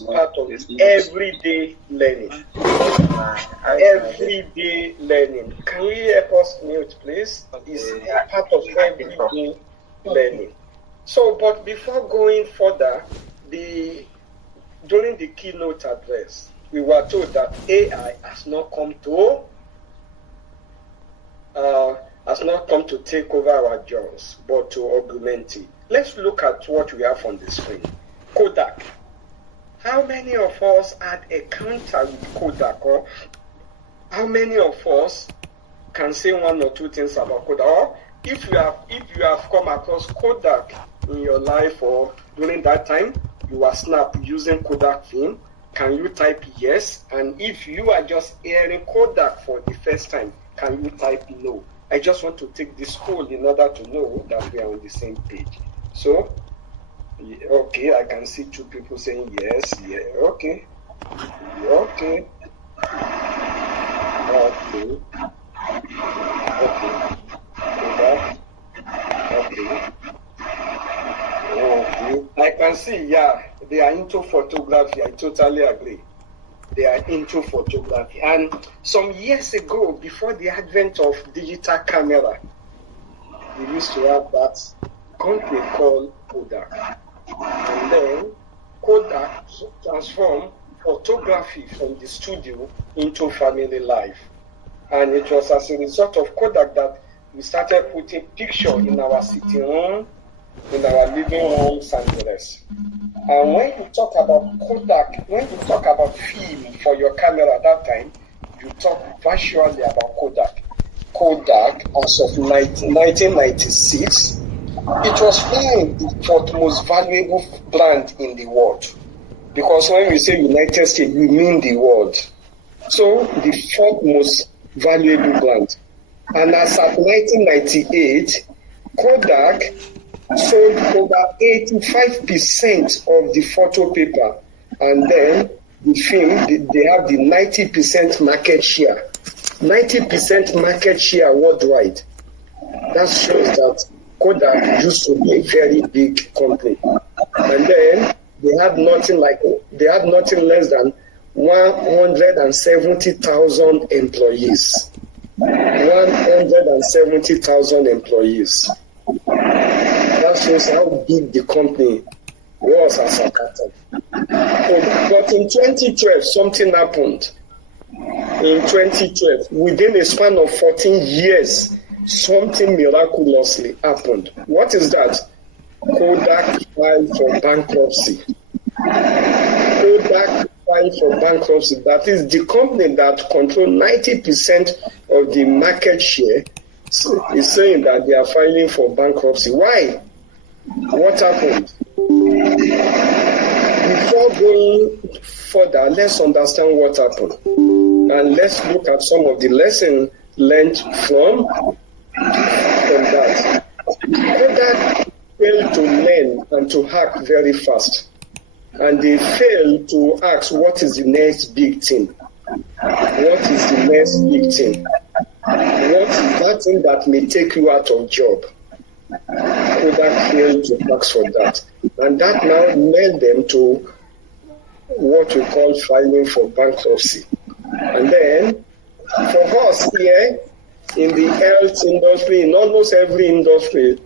part of everyday learning. Everyday learning. Can you help us mute, please? It's part of everyday learning. So, but before going further, during the keynote address, we were told that AI has not come to take over our jobs, but to augment it. Let's look at what we have on the screen. Kodak. How many of us had encounter with Kodak, or how many of us can say one or two things about Kodak? Or if you have come across Kodak in your life, or during that time you are using Kodak film, can you type yes? And if you are just hearing Kodak for the first time, can you type no? I just want to take this poll in order to know that we are on the same page. So, okay, I can see two people saying yes, yeah, okay, okay, okay, okay, okay, okay. I can see, yeah, they are into photography. I totally agree. They are into photography. And some years ago, before the advent of digital camera, we used to have that company called Kodak. And then Kodak transformed photography from the studio into family life. And it was as a result of Kodak that we started putting pictures in our sitting room, in our living rooms, and the rest. And when you talk about Kodak, when you talk about film for your camera at that time, you talk virtually about Kodak. Kodak, as of 1996, it was found the fourth most valuable brand in the world. Because when we say United States, we mean the world. So the fourth most valuable brand. And as of 1998, Kodak sold over 85% of the photo paper, and then the film, they have the 90% market share. 90% market share worldwide. That shows that Kodak used to be a very big company. And then they had nothing less than 170,000 employees. 170,000 employees. That shows how big the company was as a cartel. But in 2012, something happened. In 2012, within a span of 14 years, something miraculously happened. What is that? Kodak filed for bankruptcy. Kodak filed for bankruptcy. That is the company that controls 90% of the market share. So is saying that they are filing for bankruptcy. Why? What happened? Before going further, let's understand what happened. And let's look at some of the lessons learned from that. Kodak failed to learn and to act very fast. And they failed to ask, what is the next big thing? What is the next big thing? What is that thing that may take you out of job? Kodak failed to ask for that. And that now led them to what we call filing for bankruptcy. And then, for us here, in the health industry, in almost every industry,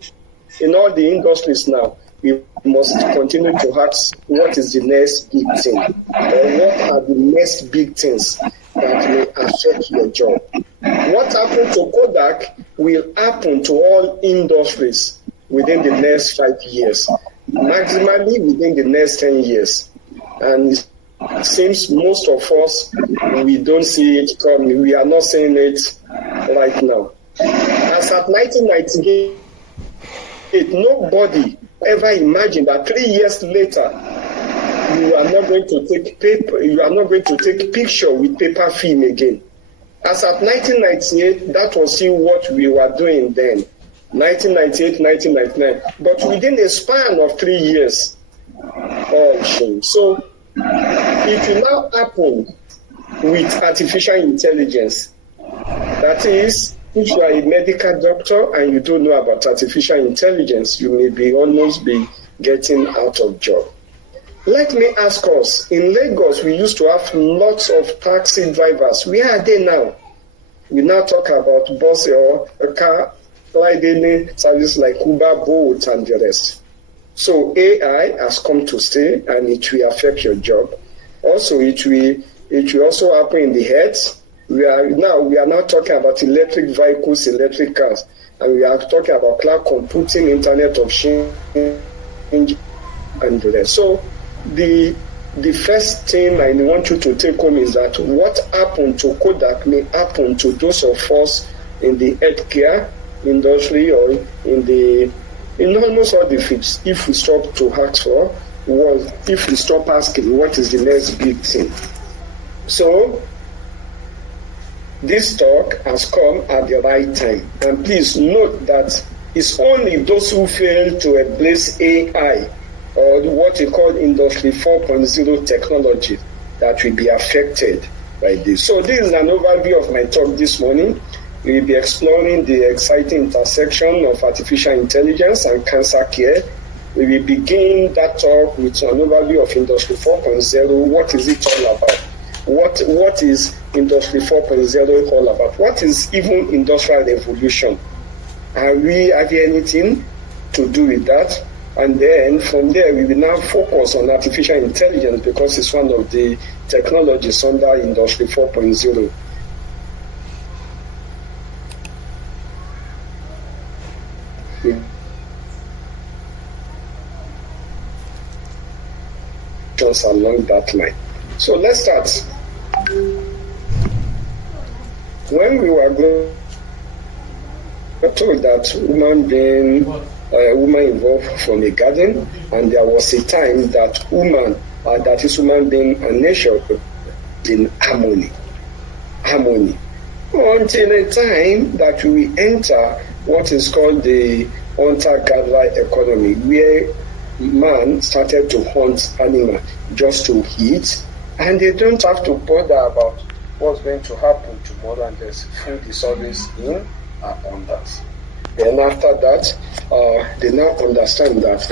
in all the industries now, we must continue to ask, what is the next big thing? Or what are the next big things that may affect your job? What happened to Kodak will happen to all industries within the next 5 years, maximally within the next 10 years. And it seems most of us, we don't see it coming. We are not seeing it right now. As at 1998, nobody ever imagined that 3 years later, you are not going to take paper, you are not going to take picture with paper film again. As at 1998, that was still what we were doing then. 1998, 1999. But within a span of 3 years, all changed. So it will now happen with artificial intelligence. That is, if you are a medical doctor and you don't know about artificial intelligence, you may be almost be getting out of job. Let me ask us, in Lagos, we used to have lots of taxi drivers. Where are they now? We now talk about bus or a car riding service like Uber, Bolt, and the rest. So AI has come to stay, and it will affect your job. Also, it will also happen in the heads. We are now talking about electric vehicles, electric cars, and we are talking about cloud computing, Internet of Things, and the rest. So the first thing I want you to take home is that what happened to Kodak may happen to those of us in the healthcare industry or in almost all the fields. If we stop to ask for, if we stop asking, what is the next big thing? So this talk has come at the right time, and please note that it's only those who fail to embrace AI or what we call Industry 4.0 technology that will be affected by this. So this is an overview of my talk this morning. We will be exploring the exciting intersection of artificial intelligence and cancer care. We will begin that talk with an overview of Industry 4.0. What is it all about? What is Industry 4.0 all about? What is even industrial revolution? Have we anything to do with that? And then from there, we will now focus on artificial intelligence because it's one of the technologies under Industry 4.0. Along that line. So let's start. When we were told that woman evolved from a garden, and there was a time that human being and nature in harmony. Until a time that we enter what is called the hunter-gatherer economy, where man started to hunt animals just to eat, and they don't have to bother about what's going to happen tomorrow, and there's food is always in abundance. Then after that, they now understand that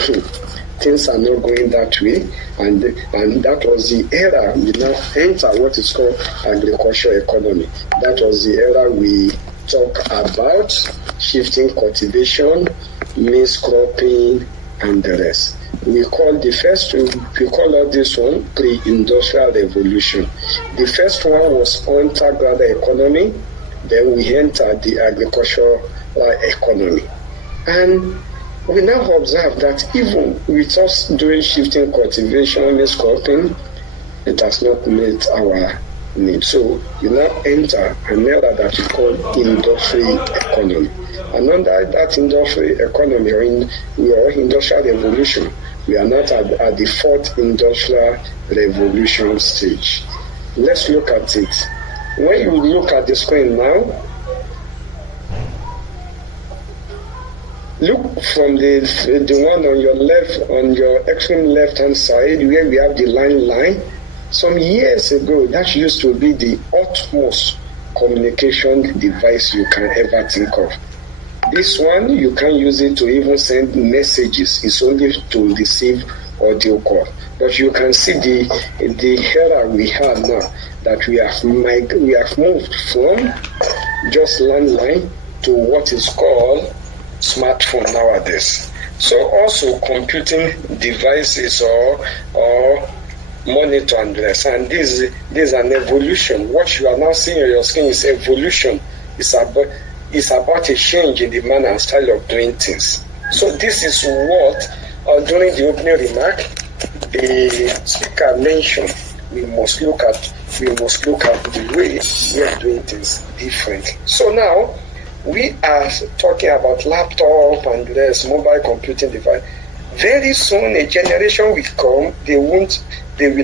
things are not going that way, and that was the era we now enter what is called agricultural economy. That was the era we talk about shifting cultivation, maize cropping, and the rest. We call all this one pre-industrial revolution. The first one was hunter-gatherer economy. Then we entered the agricultural economy. And we now observe that even with us doing shifting cultivation, maize cropping, it has not met our needs. So you now enter an era that we call industrial economy. And under that industrial economy or industrial revolution, we are not at the fourth industrial revolution stage. Let's look at it. When you look at the screen now, look from the one on your left, on your extreme left-hand side, where we have the line. Some years ago, that used to be the utmost communication device you can ever think of. This one, you can use it to even send messages. It's only to receive audio call. But you can see the era we have now, that we have moved from just landline to what is called smartphone nowadays. So also computing devices or monitor and less. And this is an evolution. What you are now seeing on your screen is evolution. It's about a change in the manner and style of doing things. So this is what, during the opening remark, the speaker mentioned. We must look at the way we are doing things differently. So now we are talking about laptop and less mobile computing device. Very soon a generation will come, they will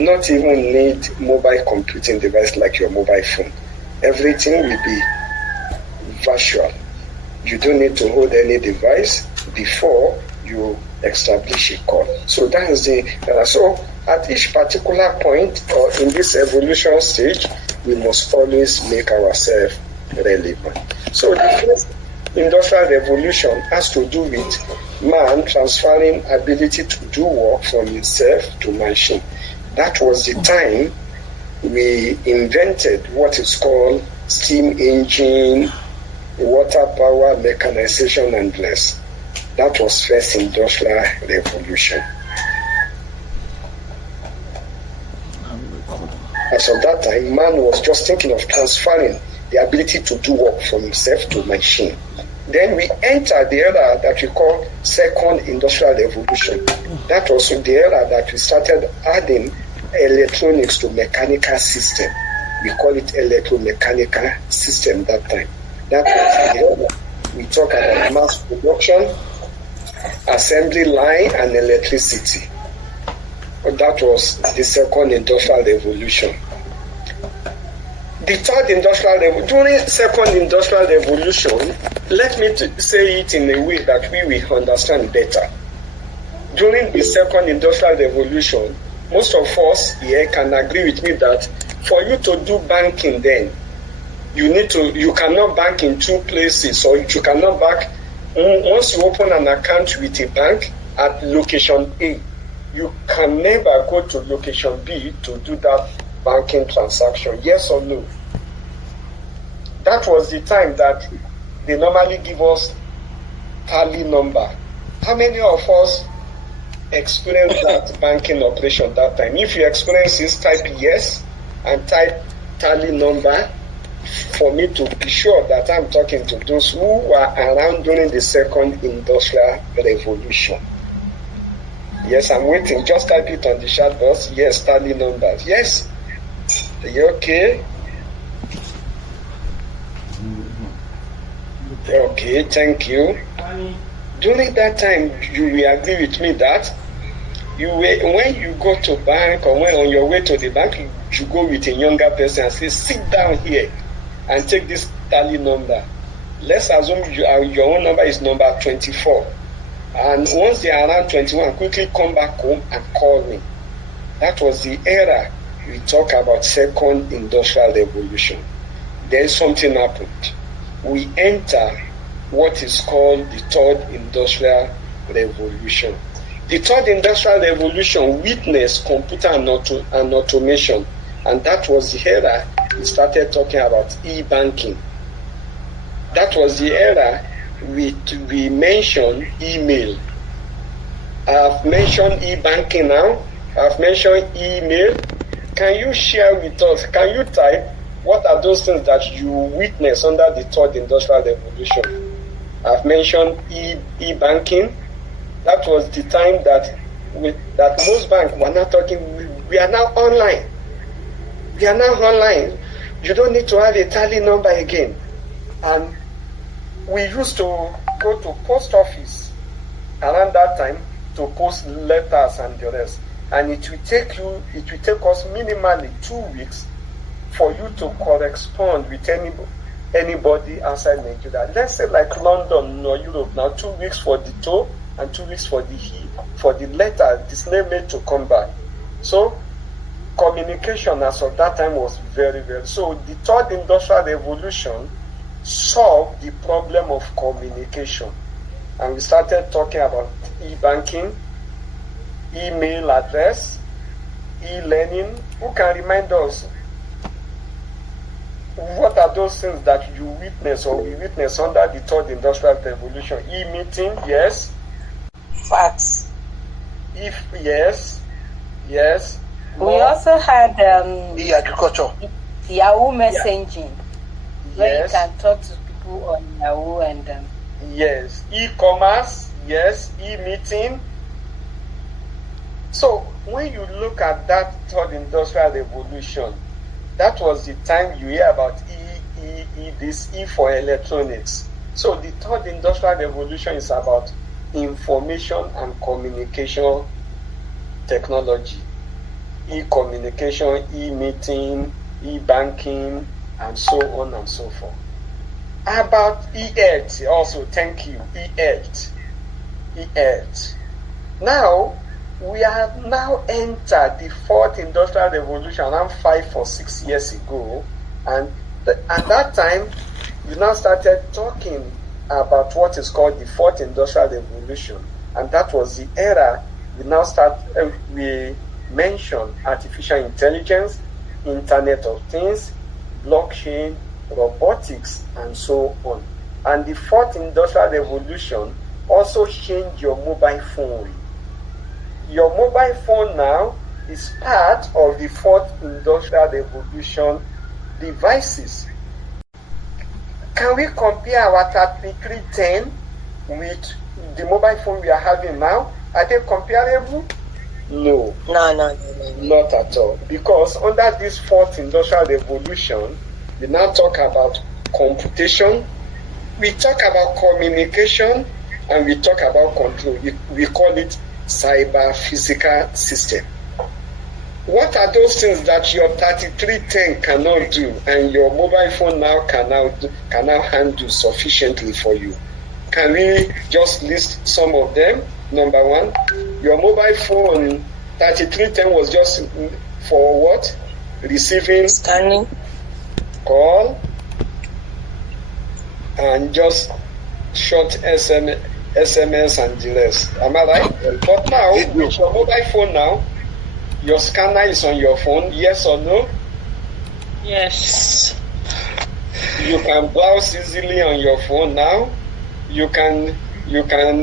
not even need mobile computing device like your mobile phone. Everything will be virtual. You don't need to hold any device before you establish a call. So that is so at each particular point or in this evolution stage, we must always make ourselves relevant. So the first industrial revolution has to do with man transferring ability to do work from himself to machine. That was the time we invented what is called steam engine, water power, mechanization, and less. That was first industrial revolution. As of that time, man was just thinking of transferring the ability to do work from himself to machine. Then we entered the era that we call second industrial revolution. That was the era that we started adding electronics to mechanical system. We call it electromechanical system that time. That was the era we talk about mass production, assembly line, and electricity. That was the second industrial revolution. The third industrial revolution, during second industrial revolution, let me say it in a way that we will understand better. During the second industrial revolution, most of us here can agree with me that for you to do banking then, you cannot bank in two places, or you cannot bank, once you open an account with a bank at location A, you can never go to location B to do that banking transaction. Yes or no? That was the time that they normally give us tally number. How many of us experienced that banking operation that time? If you experience this, type yes and type tally number for me to be sure that I'm talking to those who were around during the second industrial revolution. Yes, I'm waiting. Just type it on the chat box. Yes, tally numbers. Yes. Are you okay? Okay, thank you. During that time, you will agree with me that when you go to bank or when on your way to the bank, you go with a younger person and say, sit down here and take this tally number. Let's assume your own number is number 24. And once they are around 21, quickly come back home and call me. That was the era we talk about second industrial revolution. Then something happened. We enter what is called the third industrial revolution. The third industrial revolution witnessed computer and automation, and that was the era we started talking about e-banking. That was the era we mentioned email. I've mentioned e-banking now. I've mentioned email. Can you share with us? Can you type what are those things that you witnessed under the third industrial revolution? I've mentioned e-banking. That was the time that most banks were not talking. We are now online. We are now online. You don't need to have a tally number again. And we used to go to post office around that time to post letters and the rest. And it will take us minimally 2 weeks for you to correspond with anybody outside Nigeria. Let's say like London or Europe now, 2 weeks for the tour and 2 weeks for the letter, the snail mail to come back. So communication as of that time was very, very. So the third industrial revolution solved the problem of communication. And we started talking about e-banking, email address, e-learning. Who can remind us? What are those things that you witness or we witness under the third industrial revolution? E-meeting, yes. Fax. If yes. We also had e-agriculture. Yahoo messaging. Where Yes. you can talk to people on Yahoo and Yes. E-commerce, yes. E-meeting. So when you look at that third industrial revolution, that was the time you hear about this E for electronics. So the third industrial revolution is about information and communication technology. E-communication, e-meeting, e-banking, and so on and so forth. About e-health also, thank you, e-health. Now, we have now entered the fourth industrial revolution around 5 or 6 years ago, and at that time, we now started talking about what is called the fourth industrial revolution, and that was the era we mention artificial intelligence, Internet of Things, blockchain, robotics, and so on. And the fourth industrial revolution also changed your mobile phone. Your mobile phone now is part of the fourth industrial revolution devices. Can we compare our 3310 with the mobile phone we are having now? Are they comparable? No. No. Not at all. Because under this fourth industrial revolution, we now talk about computation, we talk about communication, and we talk about control. We call it cyber physical system. What are those things that your 3310 cannot do and your mobile phone now cannot handle sufficiently for you? Can we just list some of them? Number one, your mobile phone 3310 was just for what? Receiving, scanning, call, and just short SMS and the rest. Am I right? But now, with your mobile phone now, your scanner is on your phone, yes or no? Yes. You can browse easily on your phone now. You can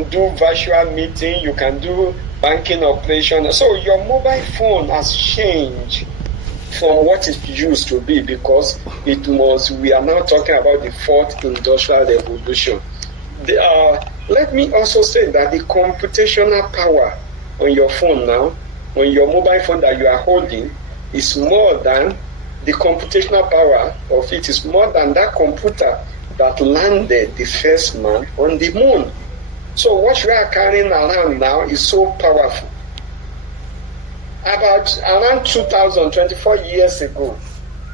do virtual meeting, you can do banking operation. So your mobile phone has changed from what it used to be, because we are now talking about the fourth industrial revolution. Let me also say that the computational power on your phone now, on your mobile phone that you are holding, is more than the computational power of it is more than that computer that landed the first man on the moon. So what we are carrying around now is so powerful. About around 2024 years ago,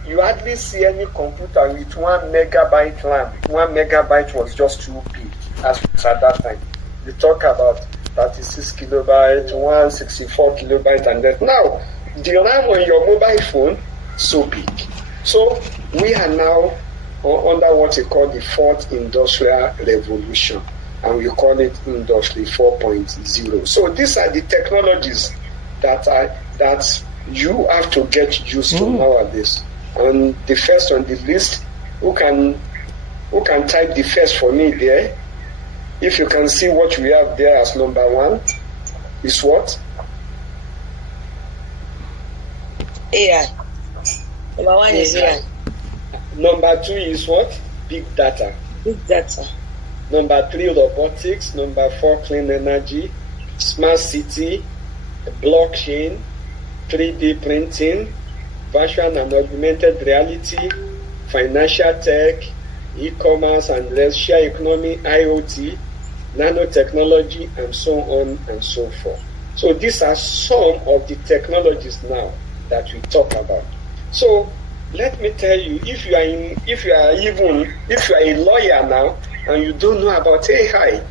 you hardly see any computer with 1 megabyte RAM. 1 megabyte was just too big as at that time. We talk about 36 kilobytes, 164 kilobytes, and that. Now, the RAM on your mobile phone so big. So we are now under what we call the fourth industrial revolution, and we call it Industry 4.0. So these are the technologies that you have to get used to nowadays. And the first on the list, who can type the first for me there? If you can see what we have there as number one, is what? AI. Number one is AI. Number two is what? Big data. Big data. Number three, robotics. Number four, clean energy. Smart city, blockchain, 3D printing, virtual and augmented reality, financial tech, e-commerce and share economy, IoT, nanotechnology, and so on and so forth. So these are some of the technologies now that we talk about. So let me tell you, if you are a lawyer now and you don't know about AI,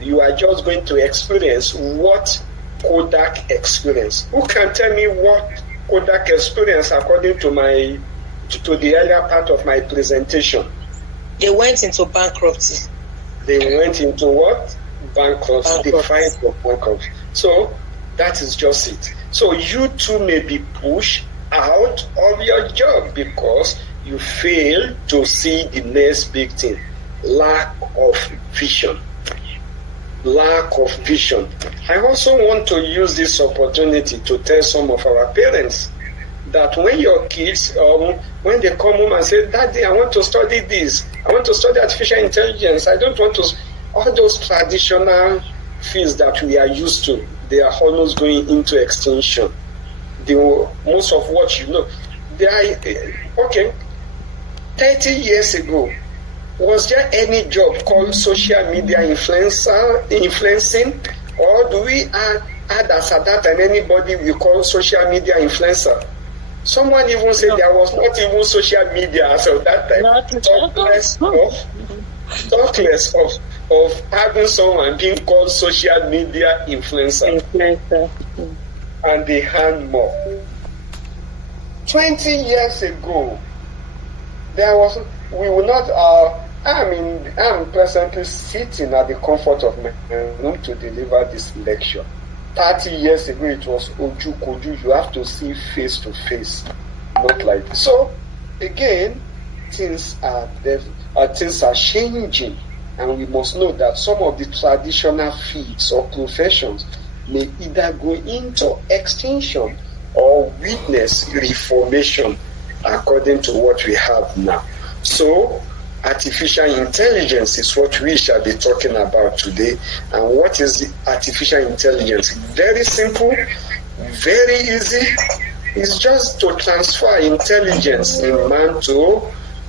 you are just going to experience what Kodak experienced. Who can tell me what Kodak experienced according to the earlier part of my presentation? They went into bankruptcy. They went into what? Bankruptcy. They filed for bankruptcy. So that is just it. So you too may be pushed out of your job because you fail to see the next big thing. Lack of vision. Lack of vision. I also want to use this opportunity to tell some of our parents that when your kids, when they come home and say, Daddy, I want to study this, I want to study artificial intelligence, I don't want to, all those traditional fields that we are used to, they are almost going into extinction. Most of what you know, they are, okay, 30 years ago, was there any job called social media influencing? Or do we add as at that time anybody we call social media influencer? Someone even said there was not even social media as of that time. Talk less of having someone being called social media influencer. And they hand more. 20 years ago, we will not I'm presently sitting at the comfort of my room to deliver this lecture. 30 years ago, it was Oju Koju. You have to see face to face, not like this. So, again, things are changing, and we must know that some of the traditional fields or professions may either go into extinction or witness reformation according to what we have now. So, artificial intelligence is what we shall be talking about today. And what is artificial intelligence? Very simple, very easy. It's just to transfer intelligence in man to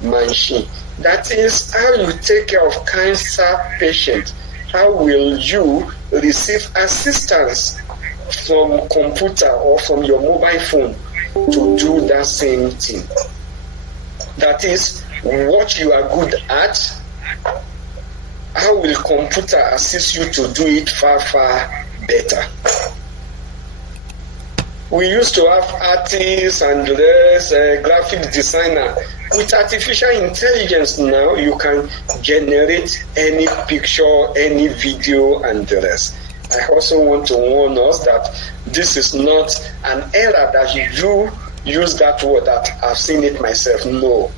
machine. That is how you take care of cancer patients. How will you receive assistance from computer or from your mobile phone to do that same thing? That is what you are good at. How will computer assist you to do it far, far better? We used to have artists and graphic designer. With artificial intelligence now, you can generate any picture, any video, and the rest. I also want to warn us that this is not an era that you use that word that I've seen it myself. No.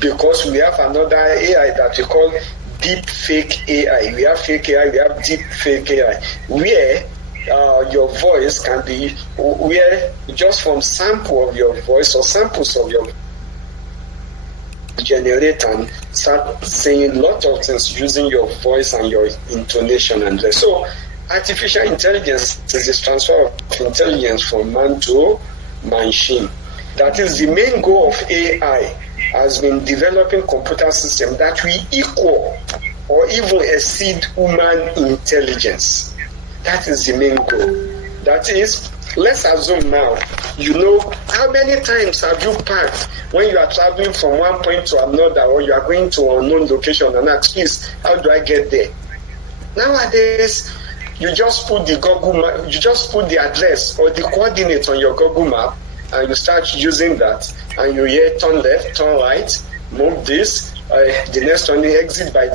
Because we have another AI that we call deep fake AI. We have fake AI, we have deep fake AI, where your voice can be, where just from sample of your voice or samples of your generate and start saying a lot of things using your voice and your intonation and the rest. So artificial intelligence is the transfer of intelligence from man to machine. That is the main goal of AI. Has been developing computer system that will equal or even exceed human intelligence. That is the main goal. That is, let's assume now, you know, how many times have you parked when you are traveling from one point to another, or you are going to an unknown location and ask, please, how do I get there? Nowadays, you just put the Google map, you just put the address or the coordinates on your Google map, and you start using that, and you hear turn left, turn right, move this, the next one, exit by.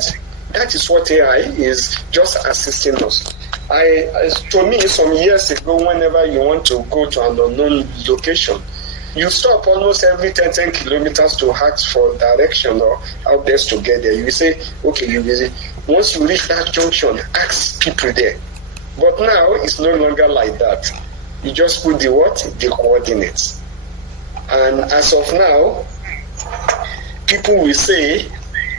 That is what AI is, just assisting us. To me, some years ago, whenever you want to go to an unknown location, you stop almost every 10 kilometers to ask for direction or how best to get there. You say, okay, you visit. Once you reach that junction, ask people there. But now, it's no longer like that. You just put the what? The coordinates. And as of now, people will say,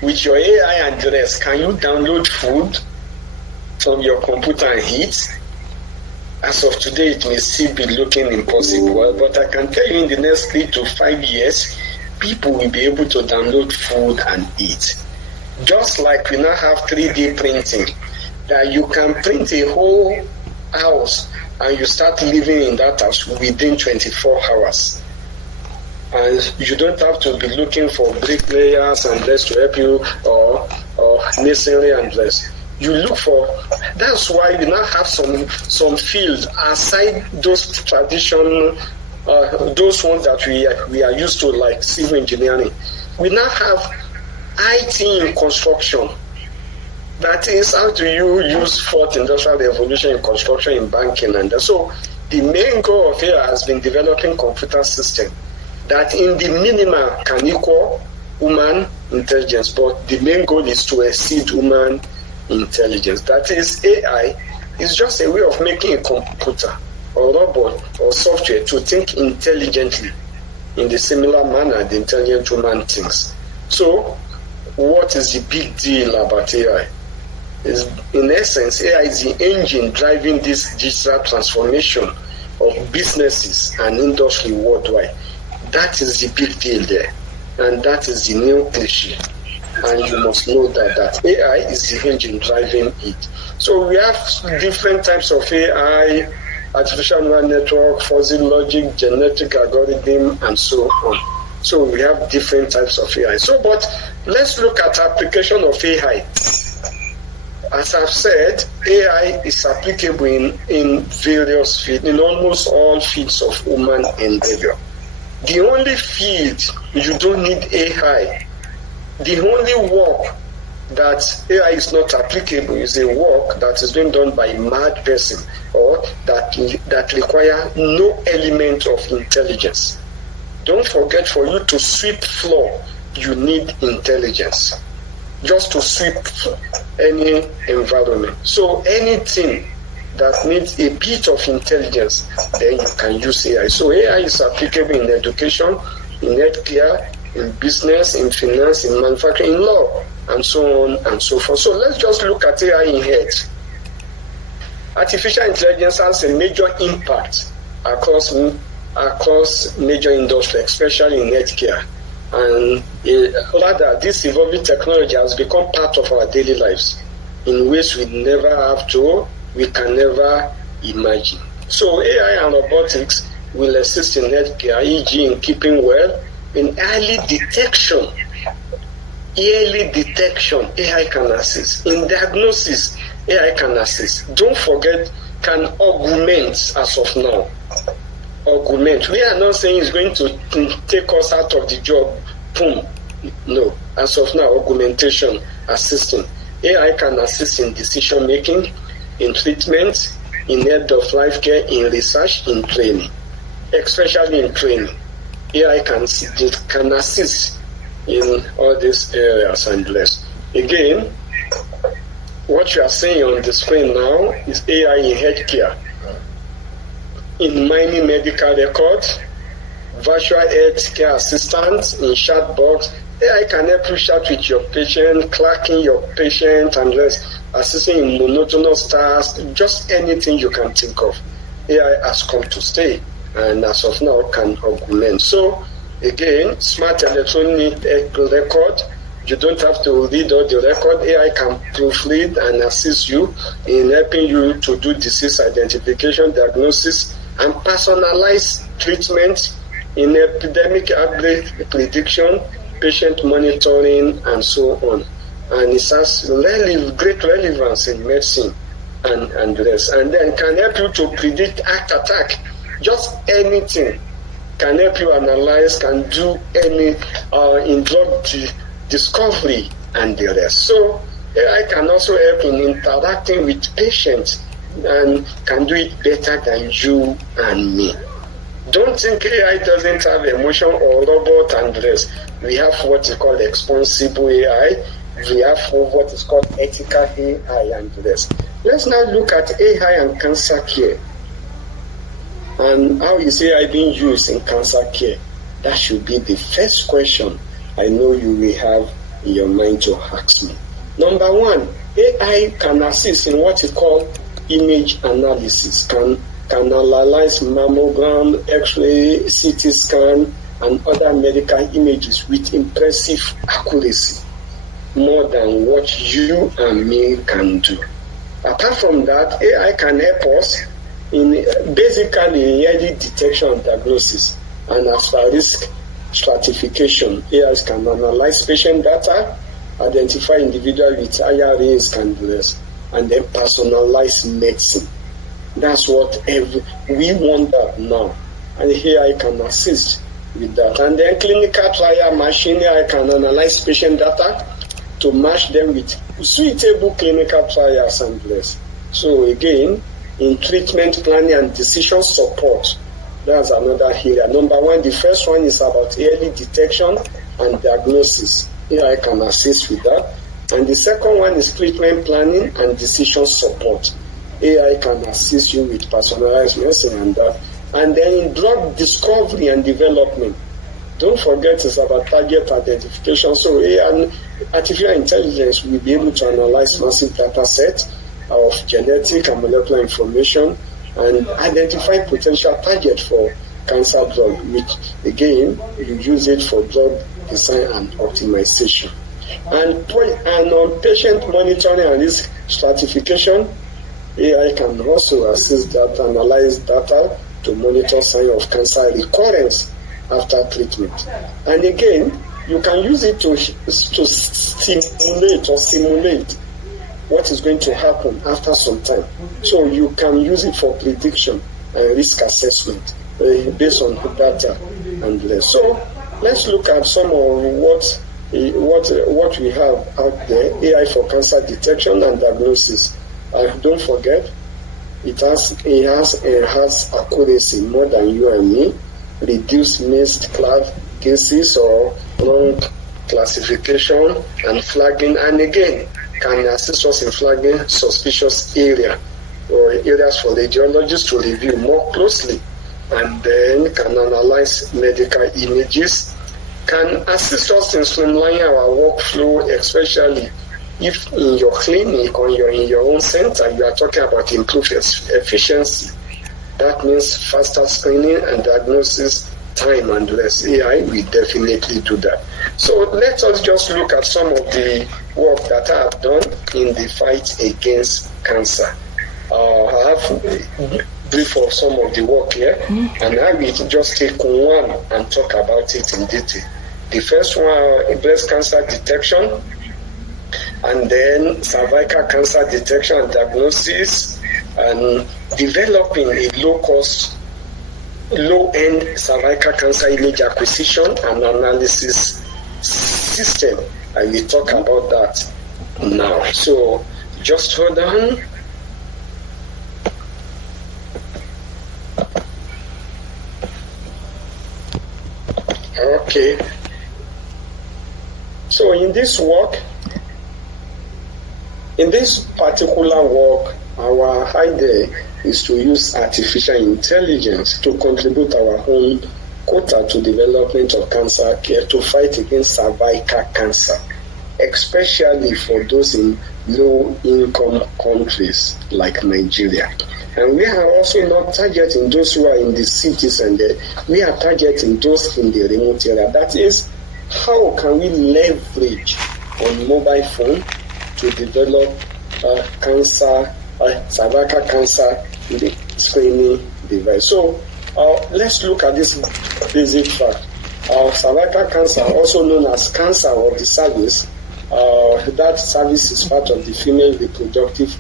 with your AI and the rest, can you download food from your computer and eat? As of today, it may still be looking impossible, but I can tell you in the next 3 to 5 years, people will be able to download food and eat. Just like we now have 3D printing, that you can print a whole house and you start living in that house within 24 hours. And you don't have to be looking for bricklayers and less to help you or masonry and less. You look for, that's why we now have some fields aside those traditional, those ones that we are used to, like civil engineering. We now have IT in construction. That is, how do you use fourth industrial revolution in construction, in banking, and so the main goal of AI has been developing computer system that in the minimum can equal human intelligence, but the main goal is to exceed human intelligence. That is, AI is just a way of making a computer or robot or software to think intelligently in the similar manner the intelligent human thinks. So, what is the big deal about AI? Is, in essence, AI is the engine driving this digital transformation of businesses and industry worldwide. That is the big deal there, and that is the new cliche. And you must know that AI is the engine driving it. So we have different types of AI, artificial neural network, fuzzy logic, genetic algorithm, and so on. So we have different types of AI. So, but let's look at application of AI. As I've said, AI is applicable in various fields, in almost all fields of human endeavor. The only field you don't need AI the only work that AI is not applicable is a work that is being done by a mad person or that require no element of intelligence. Don't forget, for you to sweep floor, you need intelligence. Just to sweep any environment. So anything that needs a bit of intelligence, then you can use AI. So AI is applicable in education, in healthcare, in business, in finance, in manufacturing, in law, and so on and so forth. So let's just look at AI in health. Artificial intelligence has a major impact across major industry, especially in healthcare. And rather, this evolving technology has become part of our daily lives in ways we can never imagine. So AI and robotics will assist in healthcare, e.g. in keeping well, in early detection, AI can assist. In diagnosis, AI can assist. Don't forget, can augment as of now. Augment. We are not saying it's going to take us out of the job. Boom. No. As of now, augmentation, assisting. AI can assist in decision making, in treatment, in end-of-life care, in research, in training. Especially in training. AI can assist in all these areas and less. Again, what you are seeing on the screen now is AI in healthcare. In mining medical records, virtual healthcare assistants, in chatbots, AI can help you chat with your patient, clerking your patient, and less, assisting in monotonous tasks, just anything you can think of. AI has come to stay, and as of now can augment. So again, smart electronic record, you don't have to read all the record. AI can proofread and assist you in helping you to do disease identification, diagnosis, and personalized treatment in epidemic outbreak prediction, patient monitoring, and so on. And it has great relevance in medicine and the rest. And then can help you to predict heart attack. Just anything can help you analyze, can do any in drug discovery and the rest. So AI can also help in interacting with patients and can do it better than you and me. Don't think AI doesn't have emotion or robot and the rest. We have what is called responsible AI. We have what is called ethical AI and the rest. Let's now look at AI and cancer care. And how is AI being used in cancer care? That should be the first question I know you will have in your mind to ask me. Number one, AI can assist in what is called image analysis, can analyze mammogram, X-ray, CT scan, and other medical images with impressive accuracy, more than what you and me can do. Apart from that, AI can help us in basically early detection and diagnosis, and as for risk stratification, AI can analyze patient data, identify individuals with higher risk and risk, and then personalize medicine. That's what we want that now, and AI can assist with that. And then clinical trial machine, AI can analyze patient data to match them with suitable clinical trials and less. So again, in treatment planning and decision support, that's another area. Number one, the first one is about early detection and diagnosis. AI can assist with that. And the second one is treatment planning and decision support. AI can assist you with personalized medicine and that. And then in drug discovery and development, don't forget it's about target identification. So AI and artificial intelligence will be able to analyze massive data sets of genetic and molecular information and identify potential target for cancer drug, which again, you use it for drug design and optimization. And on patient monitoring and risk stratification, AI can also assist that, analyze data to monitor sign of cancer recurrence after treatment. And again, you can use it to stimulate or simulate what is going to happen after some time. So you can use it for prediction and risk assessment based on data and less. So let's look at some of what what we have out there, AI for cancer detection and diagnosis. Don't forget, it has enhanced accuracy more than you and me, reduce missed cases or wrong classification and flagging, and again can assist us in flagging suspicious area or areas for radiologists to review more closely, and then can analyze medical images, can assist us in streamlining our workflow, especially if in your clinic or in your own center you are talking about improved efficiency. That means faster screening and diagnosis time and less. AI will definitely do that. So let us just look at some of the work that I have done in the fight against cancer. I have a brief of some of the work here, and I will just take one and talk about it in detail. The first one, breast cancer detection, and then cervical cancer detection and diagnosis, and developing a low-end cervical cancer image acquisition and analysis system. I will talk about that now. So just hold on. Okay. So in this particular work, our idea is to use artificial intelligence to contribute our own quota to development of cancer care to fight against cervical cancer, especially for those in low-income countries like Nigeria. And we are also not targeting those who are in the cities, and we are targeting those in the remote area. That is, how can we leverage on mobile phone to develop cervical cancer screening device. So let's look at this basic fact. Cervical cancer, also known as cancer of the cervix, that cervix is part of the female reproductive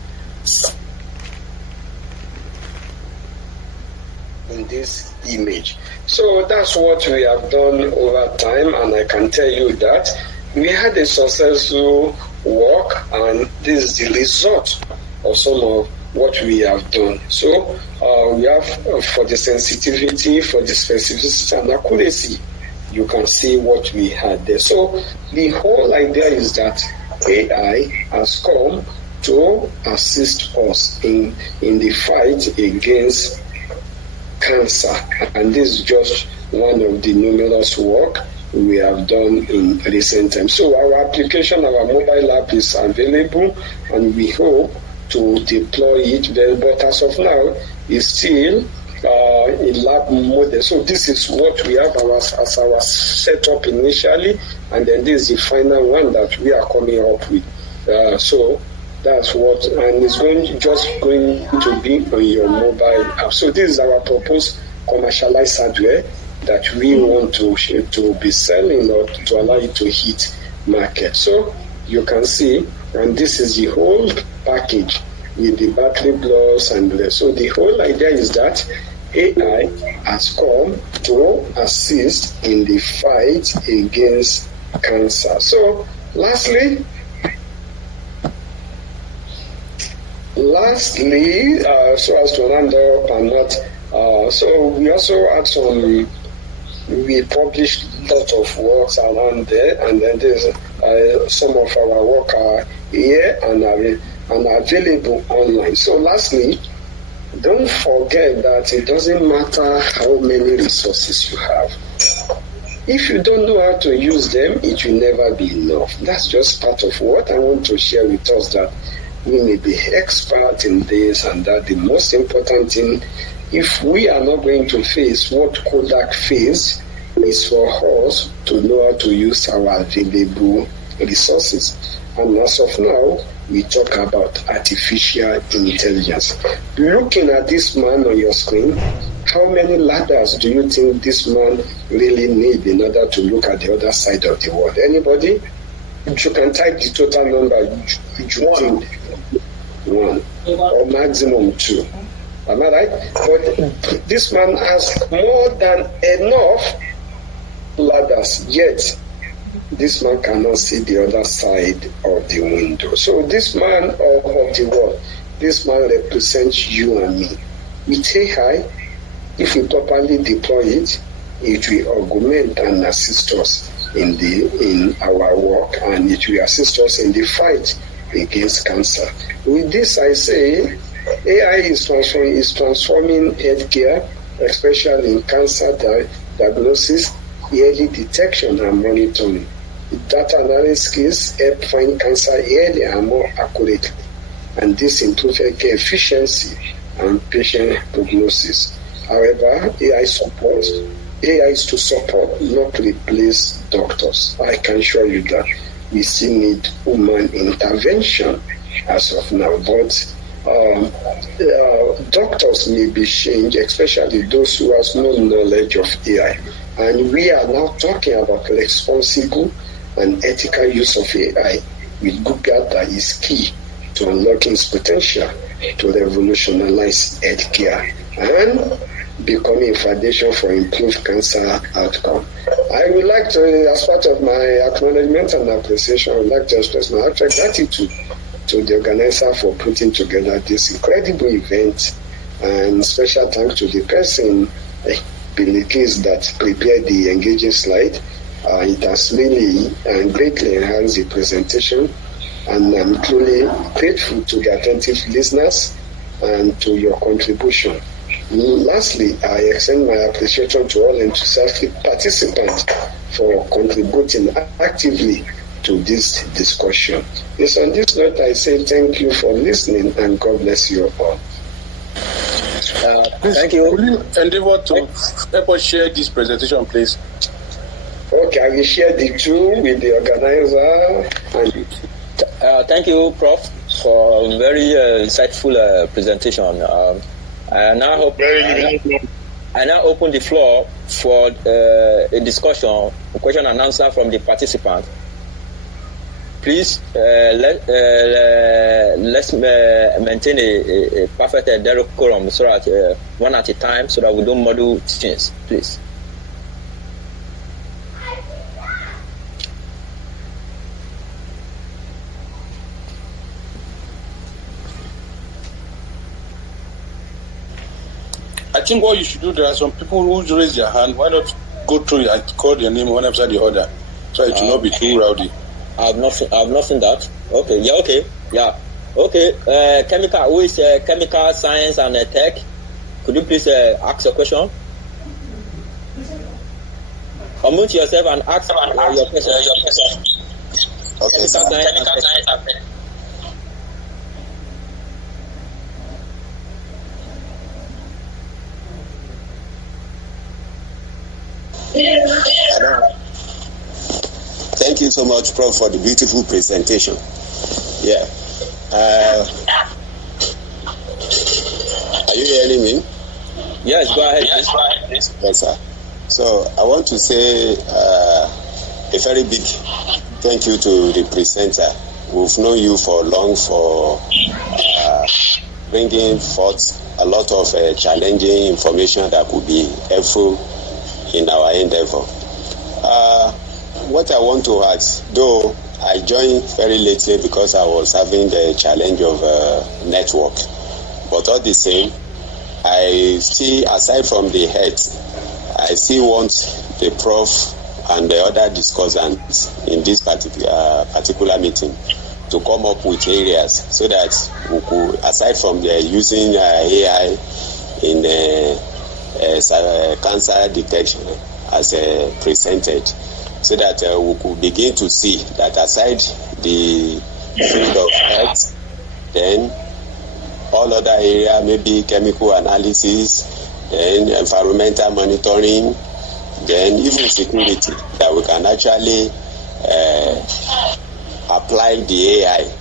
in this image. So that's what we have done over time, and I can tell you that we had a successful work, and this is the result of some of what we have done. So we have for the sensitivity, for the specificity and accuracy, you can see what we had there. So the whole idea is that AI has come to assist us in the fight against cancer, and this is just one of the numerous work we have done in recent times. So our application, our mobile app is available, and we hope to deploy it there, but as of now, it's still a lab model. So this is what we have as our setup initially, and then this is the final one that we are coming up with. So that's what, and it's going to be on your mobile app. So this is our proposed commercialized hardware that we want to be selling, or to allow it to hit market. So you can see, and this is the whole package with the battery blocks and the rest. So the whole idea is that AI has come to assist in the fight against cancer. So lastly, so as to round up and not, so we also had we published a lot of works around there, and then there's some of our work are here and available online. So lastly, don't forget that it doesn't matter how many resources you have. If you don't know how to use them, it will never be enough. That's just part of what I want to share with us, that we may be expert in this and that. The most important thing, if we are not going to face what Kodak faced, is for us to know how to use our available resources. And as of now, we talk about artificial intelligence. Looking at this man on your screen, how many ladders do you think this man really need in order to look at the other side of the world? Anybody? You can type the total number. You think one or maximum two. Am I right? But this man has more than enough ladders, yet this man cannot see the other side of the window. So this man of the world, this man represents you and me. With AI, if we properly deploy it, it will augment and assist us in our work, and it will assist us in the fight against cancer. With this, I say AI is transforming healthcare, especially in cancer diagnosis, early detection and monitoring. Data analysis help find cancer early and more accurately, and this improves healthcare efficiency and patient prognosis. However, AI is to support, not replace doctors. I can assure you that we still need human intervention as of now, but doctors may be changed, especially those who have no knowledge of AI. And we are now talking about responsible and ethical use of AI with good data is key to unlocking its potential to revolutionize healthcare and becoming a foundation for improved cancer outcome. I would like to, as part of my acknowledgement and appreciation, I would like to express my heartfelt gratitude to the organizer for putting together this incredible event, and special thanks to the person, Bilikis, that prepared the engaging slide. It has really and greatly enhanced the presentation, and I'm truly grateful to the attentive listeners and to your contribution. Lastly, I extend my appreciation to all enthusiastic participants for contributing actively to this discussion. Yes, on this note, I say thank you for listening and God bless you all. Thank you. Will you endeavor to help us share this presentation, please? Okay, I will share the tool with the organizer. Thank you, Prof, for a very insightful presentation. I now open the floor for a discussion, a question and answer from the participant. Please let's maintain a perfect decorum so that one at a time, so that we don't muddle things, please. I think what you should do, there are some people who raise their hand. Why not go through and call their name one after the other, so it will not be too rowdy. I've not seen that. Okay, yeah, okay, yeah, okay. Chemical, who is chemical science and tech? Could you please ask a question? Unmute yourself and ask your question. Okay, chemical science and tech. Thank you so much, Prof, for the beautiful presentation. Yeah. Are you hearing me? Yes, go ahead. Please. Yes, sir. So I want to say a very big thank you to the presenter. We've known you for long for bringing forth a lot of challenging information that could be helpful in our endeavor. What I want to ask, though I joined very lately because I was having the challenge of network, but all the same, I see, aside from the head, I still want the Prof and the other discussants in this particular meeting to come up with areas so that we could, aside from the using AI in cancer detection as presented, so that we could begin to see that aside the field of health, then all other areas, maybe chemical analysis, then environmental monitoring, then even security, that we can actually apply the AI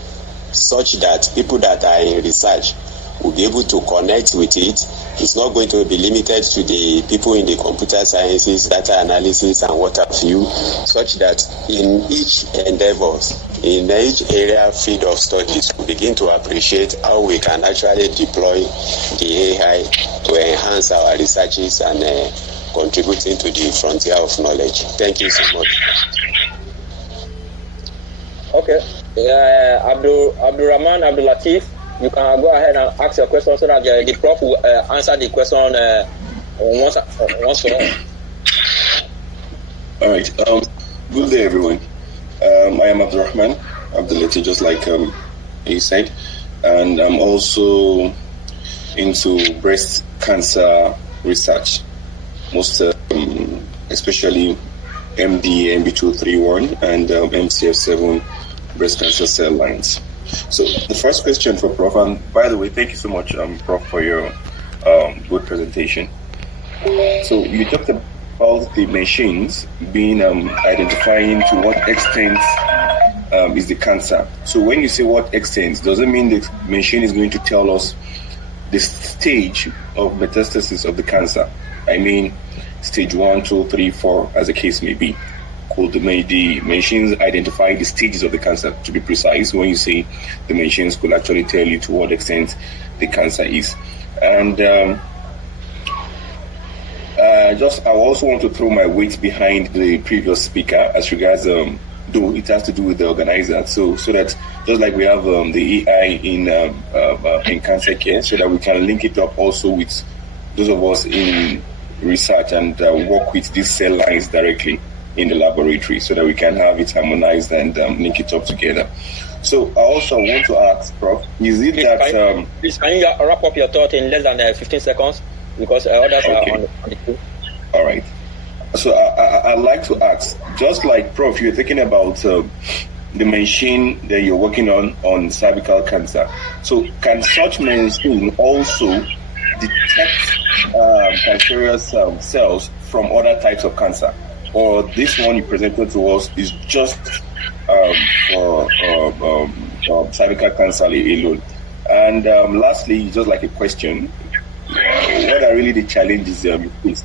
such that people that are in research will be able to connect with it. It's not going to be limited to the people in the computer sciences, data analysis, and what have you, such that in each endeavors, in each area field of studies, we begin to appreciate how we can actually deploy the AI to enhance our researches and contributing to the frontier of knowledge. Thank you so much. Okay. Abdul Rahman, Abdul Latif, you can go ahead and ask your question so that the prof will answer the question once for all. All right. Good day, everyone. I am Abdul Rahman Abdul Latif, just like he said, and I'm also into breast cancer research, most especially MD, MB231, and MCF7 breast cancer cell lines. So the first question for Prof, and by the way, thank you so much, Prof, for your good presentation. So you talked about the machines being identifying to what extent is the cancer. So when you say what extent, does it mean the machine is going to tell us the stage of metastasis of the cancer? I mean, stage 1, 2, 3, 4, as the case may be. Could the machines identify the stages of the cancer, to be precise, when you say the machines could actually tell you to what extent the cancer is? And I also want to throw my weight behind the previous speaker as regards, though it has to do with the organizer, so that just like we have the AI in cancer care, so that we can link it up also with those of us in research and work with these cell lines directly in the laboratory, so that we can have it harmonized and link it up together. So I also want to ask, Prof, is it that... Please, can you wrap up your thought in less than 15 seconds? Because others are on the queue. All right. So I'd like to ask, just like, Prof, you're thinking about the machine that you're working on cervical cancer. So can such machine also detect cancerous cells from other types of cancer? Or this one you presented to us is just for cervical cancer alone? And lastly, just like a question, what are really the challenges you faced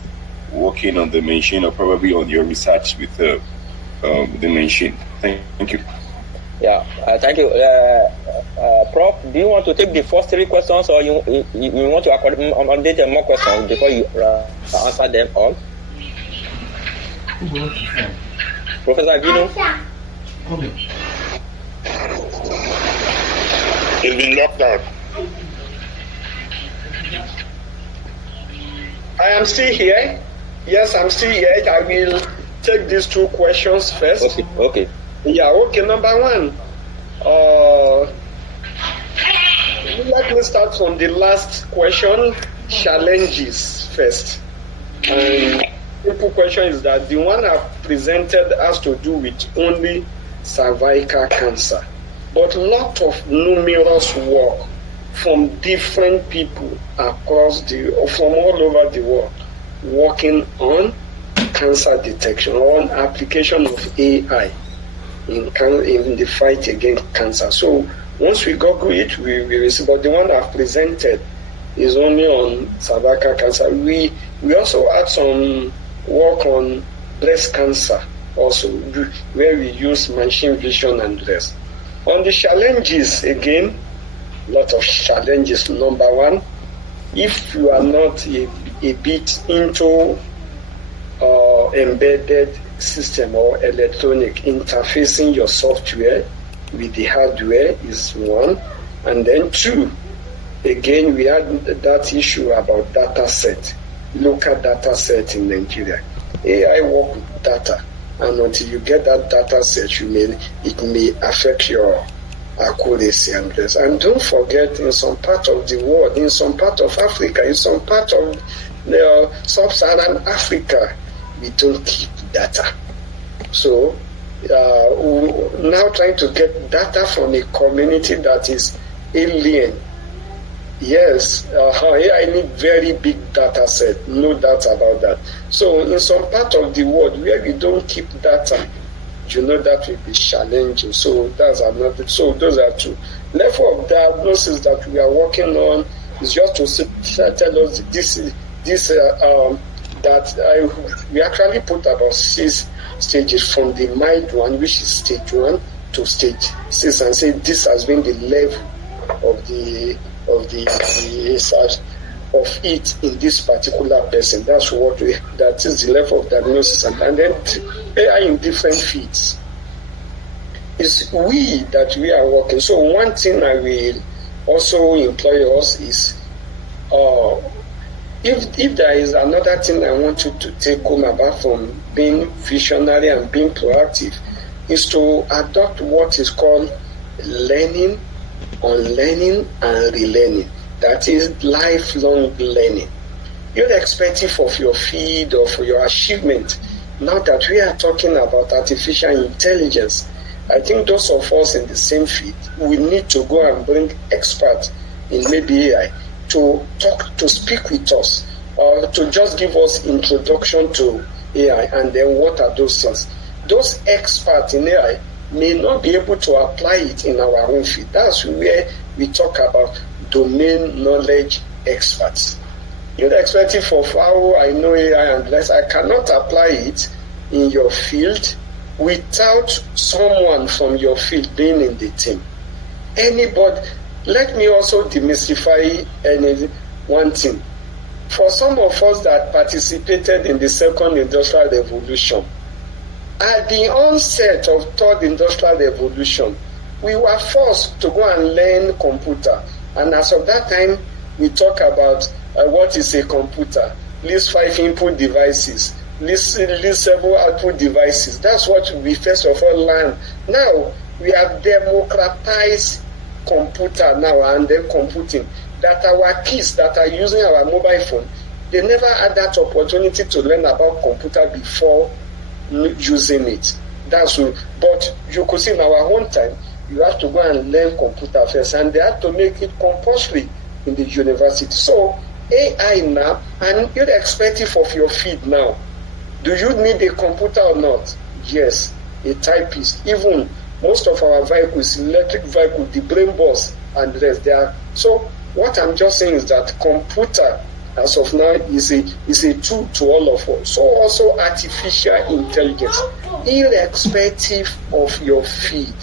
working on the machine, or probably on your research with the machine? Thank you. Yeah, thank you. Prof, do you want to take the first 3 questions, or you want to accommodate more questions before you answer them all? Professor Guido? Okay. It's been locked out. I am still here. Yes, I'm still here. I will take these 2 questions first. Okay. Yeah, okay. Number 1. Let me start from the last question, challenges first. And simple question is that the one I've presented has to do with only cervical cancer. But a lot of numerous work from different people from all over the world working on cancer detection, on application of AI in the fight against cancer. So once we Google it, we will see. But the one I've presented is only on cervical cancer. We also had some work on breast cancer also, where we use machine vision and rest. On the challenges, again, a lot of challenges. Number 1, if you are not a bit into embedded system or electronic, interfacing your software with the hardware is 1. And then 2, again, we had that issue about data set, local data set in Nigeria. AI work with data, and until you get that data set, it may affect your accuracy and this. And don't forget, in some part of the world, in some part of Africa, in some part of sub-Saharan Africa, we don't keep data. So now trying to get data from a community that is alien. Yes, I need very big data set, no doubt about that. So in some part of the world where we don't keep data, that will be challenging. So that's another. So those are 2. Level of diagnosis that we are working on is just to tell us we actually put about 6 stages from the mild one, which is stage 1, to stage 6, and say this has been the level of the of it in this particular person. That is the level of diagnosis, and then AI in different fields. It's we that we are working. So one thing I will also employ us is, if there is another thing I want you to take home apart from being visionary and being proactive, is to adopt what is called learning, unlearning, and relearning. That is lifelong learning. Irrespective of your field or for your achievement, now that we are talking about artificial intelligence, I think those of us in the same field, we need to go and bring experts in maybe AI to speak with us, or to just give us introduction to AI, and then what are those things. Those experts in AI may not be able to apply it in our own field. That's where we talk about domain knowledge experts. Irrespective of how I know AI and less, I cannot apply it in your field without someone from your field being in the team. Anybody. Let me also demystify one thing. For some of us that participated in the second industrial revolution, at the onset of third industrial revolution, we were forced to go and learn computer. And as of that time, we talk about what is a computer. List 5 input devices, list several output devices. That's what we first of all learned. Now, we have democratized computer now and then computing, that our kids that are using our mobile phone, they never had that opportunity to learn about computer before using it. That's what, but you could see in our own time, you have to go and learn computer first, and they have to make it compulsory in the university. So AI now, and irrespective of your field now, do you need a computer or not? Yes, a typist. Even most of our vehicles, electric vehicles, the brain box and the rest, they are. So what I'm just saying is that computer, as of now, is a tool to all of us. So also artificial intelligence, irrespective of your field,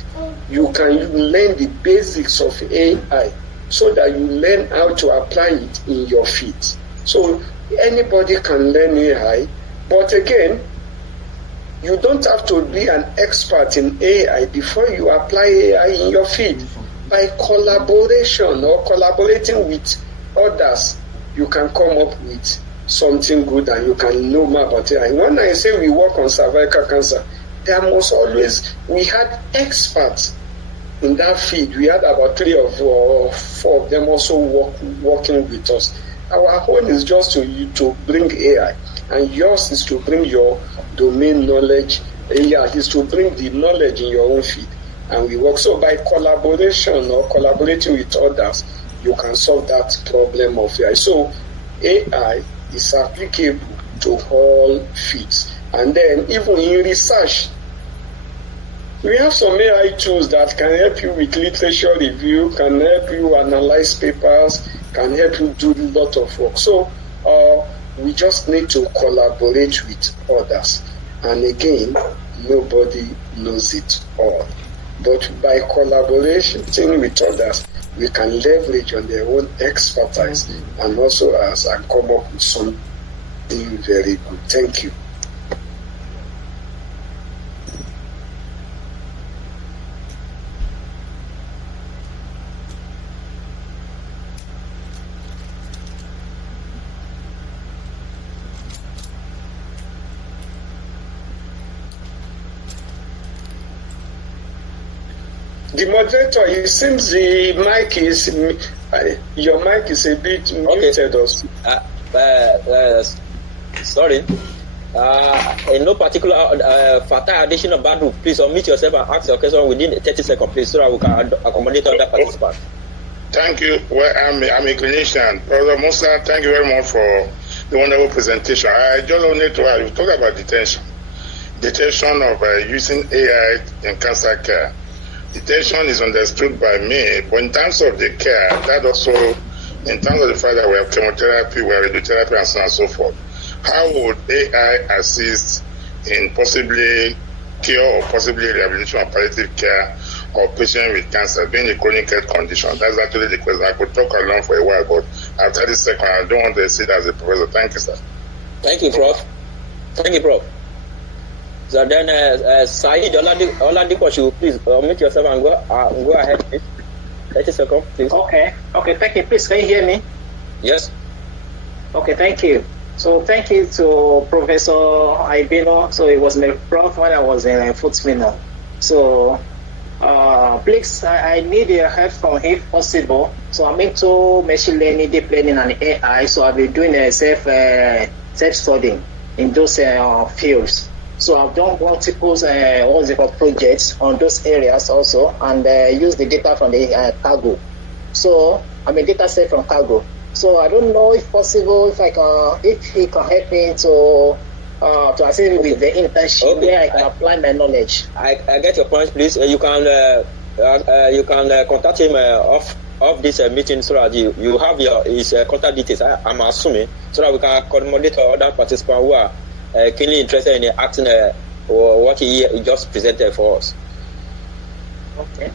you can learn the basics of AI so that you learn how to apply it in your field. So anybody can learn AI, but again, you don't have to be an expert in AI before you apply AI in your field. By collaboration or collaborating with others, you can come up with something good and you can know more about AI. When I say we work on cervical cancer, there must always, we had experts in that field. We had about 3 or 4 of them also working with us. Our own is just to bring AI, and yours is to bring your domain knowledge. AI is to bring the knowledge in your own field, and we work. So by collaboration or collaborating with others, you can solve that problem of AI. So AI is applicable to all fields. And then even in research, we have some AI tools that can help you with literature review, can help you analyze papers, can help you do a lot of work. So we just need to collaborate with others. And again, nobody knows it all. But by collaborating with others, we can leverage on their own expertise and also and come up with something very good. Thank you. The moderator, it seems the mic is, your mic is a bit muted. Okay. Sorry. In no particular, Fatah additional Badru, please unmute yourself and ask your question within 30 seconds, please, so that we can accommodate other participants. Thank you. Well, I'm a clinician. Brother Musa, thank you very much for the wonderful presentation. I just wanted to talk about detection of using AI in cancer care. Detection is understood by me, but in terms of the care, that also, in terms of the fact that we have chemotherapy, we have radiotherapy, and so on and so forth, how would AI assist in possibly cure or possibly rehabilitation of palliative care of patients with cancer, being a chronic health condition? That's actually the question. I could talk along for a while, but after this second, I don't want to sit as a professor. Thank you, sir. Thank you, Prof. Thank you, Prof. So then, Saeed Oladipo, should please unmute yourself and go ahead, please. 30 seconds, please. Okay, thank you. Please, can you hear me? Yes. Okay, thank you. So thank you to Professor Ibino. So it was my prof when I was in Footsmina. So please, I need your help from him if possible. So I'm into machine learning, deep learning, and AI. So I'll be doing a self-studying in those fields. So I've done multiple projects on those areas also, and use the data from the cargo. So I'm a data set from cargo. So I don't know if possible, if he can help me to assist me with the internship where I can apply my knowledge. I get your point, please. You can contact him off this meeting so that you have his contact details. I'm assuming, so that we can accommodate other participants who are keenly interested in acting what he just presented for us. Okay.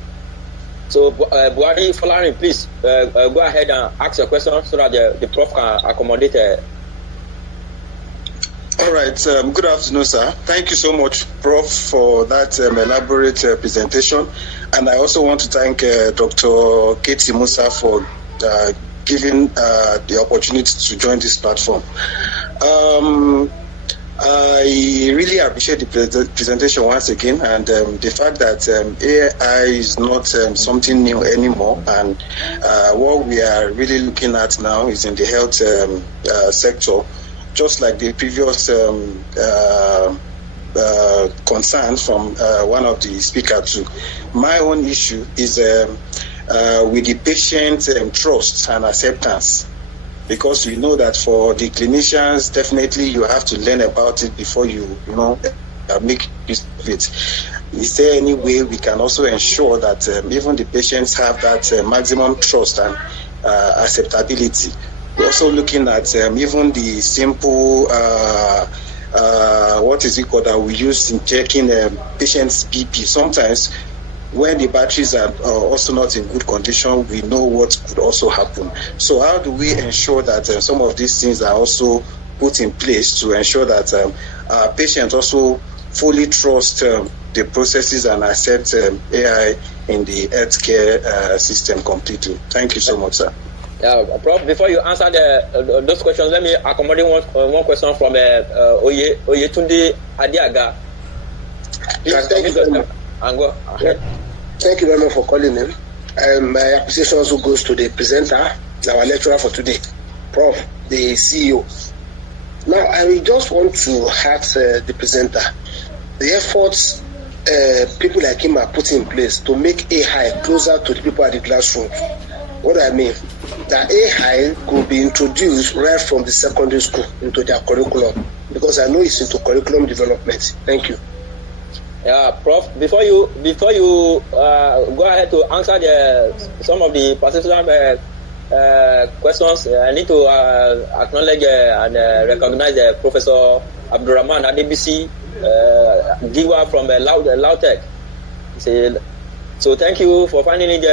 So, Buhari Folarin, please go ahead and ask your question so that the prof can accommodate. All right. Good afternoon, sir. Thank you so much, Prof, for that elaborate presentation. And I also want to thank Dr. Katie Musa for giving the opportunity to join this platform. I really appreciate the presentation once again, and the fact that AI is not something new anymore, and what we are really looking at now is in the health sector, just like the previous concern from one of the speakers too. My own issue is with the patient trust and acceptance. Because we know that for the clinicians, definitely you have to learn about it before you make use of it. Is there any way we can also ensure that even the patients have that maximum trust and acceptability? We're also looking at even the simple, what is it called, that we use in checking patients' BP. Sometimes when the batteries are also not in good condition, we know what could also happen. So how do we ensure that some of these things are also put in place to ensure that our patients also fully trust the processes and accept AI in the healthcare system completely? Thank you so much, sir. Yeah, Prof, before you answer those questions, let me accommodate one question from Oyetunde Adiaga. Please, thank you very much. And go ahead. Thank you very much for calling in. My appreciation also goes to the presenter, our lecturer for today, Prof, the CEO. Now, I just want to ask the presenter, the efforts people like him are putting in place to make AI closer to the people at the classroom. What I mean, that AI could be introduced right from the secondary school into their curriculum, because I know it's into curriculum development. Thank you. Yeah, Prof, before you go ahead to answer some of the participant questions, I need to acknowledge and recognize Professor Abdurrahman Adebisi Giwa from Lautech. So thank you for finding it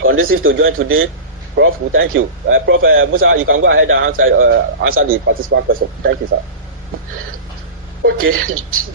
conducive to join today. Prof, we thank you. Prof Musa, you can go ahead and answer the participant question. Thank you, sir. Okay,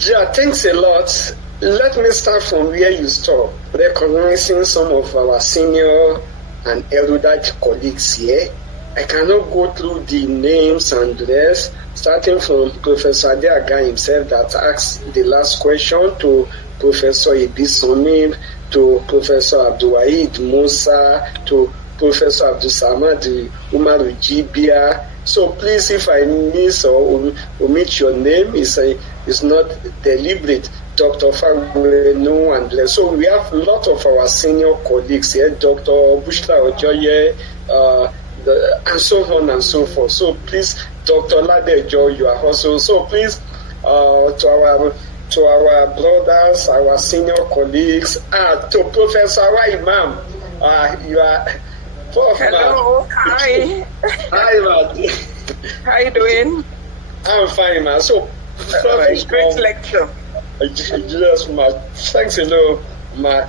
yeah, thanks a lot. Let me start from where you stop, recognizing some of our senior and erudite colleagues here. I cannot go through the names and the rest, starting from Professor Adiaga himself that asked the last question, to Professor Ibisonim, to Professor Abdulwahid Musa, to Professor Abdul Samad Umaru Jibia. So please, if I miss or omit your name, it's not deliberate. Dr. Fagbenu and so we have a lot of our senior colleagues here, Dr. Bushra Ojoye, and so on and so forth. So please, Dr. Ladejo, you are also. So please, to our brothers, our senior colleagues, to Professor Imam, you are. Hello, hi. Hi, man. How you doing? I'm fine, man. So, great lecture. Yes, ma. Thanks a lot, ma.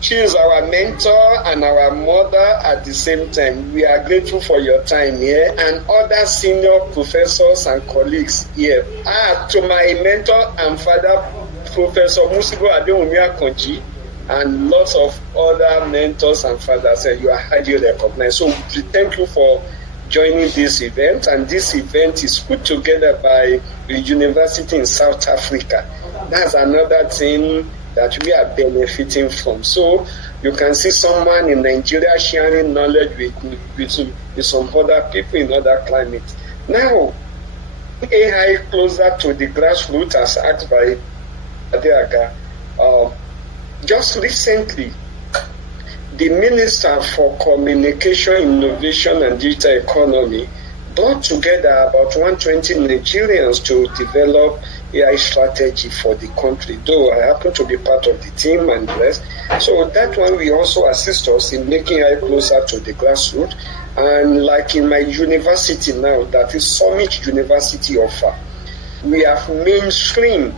She is our mentor and our mother at the same time. We are grateful for your time here and other senior professors and colleagues here. To my mentor and father, Professor Musibo Adewumi Akonji, and lots of other mentors and fathers, you are highly recognized. So thank you for joining this event, and this event is put together by the university in South Africa. That's another thing that we are benefiting from. So you can see someone in Nigeria sharing knowledge with some other people in other climates. Now, AI closer to the grassroots, as asked by Adeaga. Just recently, the Minister for Communication, Innovation and Digital Economy brought together about 120 Nigerians to develop AI strategy for the country, though I happen to be part of the team and the rest. So that one will also assist us in making AI closer to the grassroots. And like in my university now, that is Summit University Offer, we have mainstream.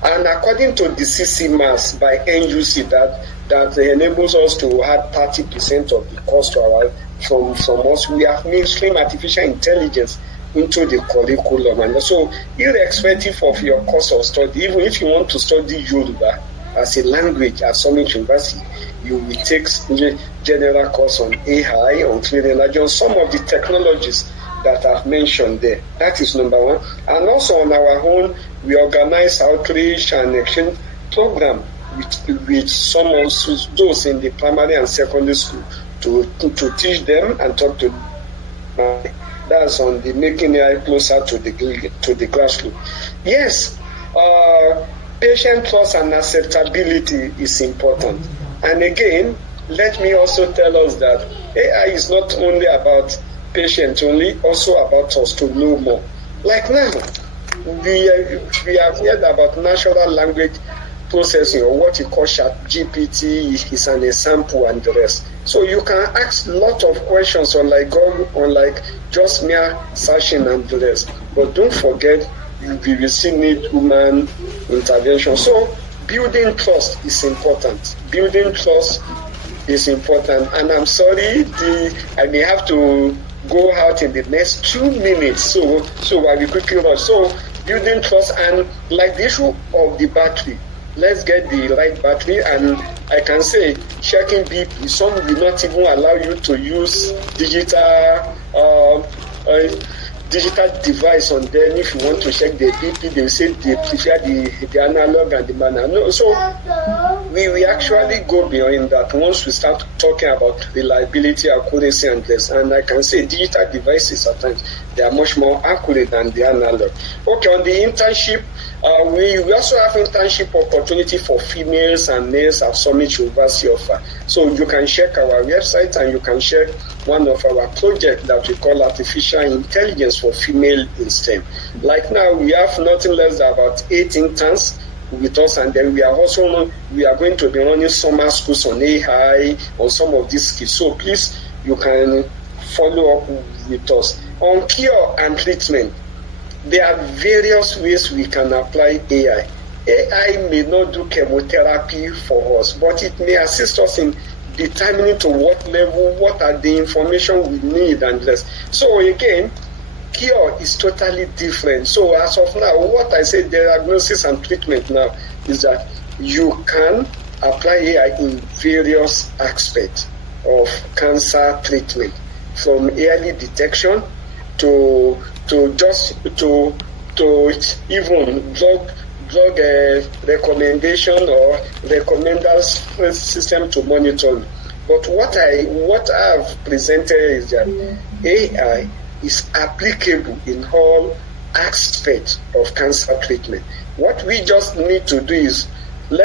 And according to the CCMAS by NUC, that enables us to add 30% of the cost to from us, we have mainstream artificial intelligence into the curriculum. And so, irrespective of your course of study, even if you want to study Yoruba as a language at Summit University, you will take general course on AI, on clean energy, on some of the technologies that I've mentioned there. That is number one. And also on our own, we organize outreach and exchange program with some of those in the primary and secondary school to teach them and talk to them. That's on the making AI closer to the grassroots. Yes, patient trust and acceptability is important. And again, let me also tell us that AI is not only about patient only, also about us to know more. Like now, we have heard about natural language processing, or what you call ChatGPT is an example, and the rest. So you can ask a lot of questions on like Google, on like just mere searching and the rest. But don't forget, you will still need human intervention. So building trust is important. Building trust is important. And I'm sorry, I may have to go out in the next 2 minutes. So I will quickly rush. So building trust, and like the issue of the battery. Let's get the right battery, and I can say checking BP. Some will not even allow you to use digital device on them. If you want to check the BP, they say they prefer the analog and the manual. No, so we actually go beyond that once we start talking about reliability, accuracy, and this. And I can say digital devices at times, they are much more accurate than the analog. Okay, on the internship, we also have internship opportunity for females and males at Summit University Offer. So you can check our website and you can check one of our projects that we call Artificial Intelligence for Female in STEM. Like now, we have nothing less than about 8 interns with us, and then we are going to be running summer schools on AI, on some of these skills. So please, you can follow up with us. On cure and treatment, there are various ways we can apply AI. AI may not do chemotherapy for us, but it may assist us in determining to what level, what are the information we need and less. So again, cure is totally different. So as of now, what I say, diagnosis and treatment now is that you can apply AI in various aspects of cancer treatment, from early detection to even drug recommendation or recommender system to monitor. But what I have presented is that AI is applicable in all aspects of cancer treatment. What we just need to do is, one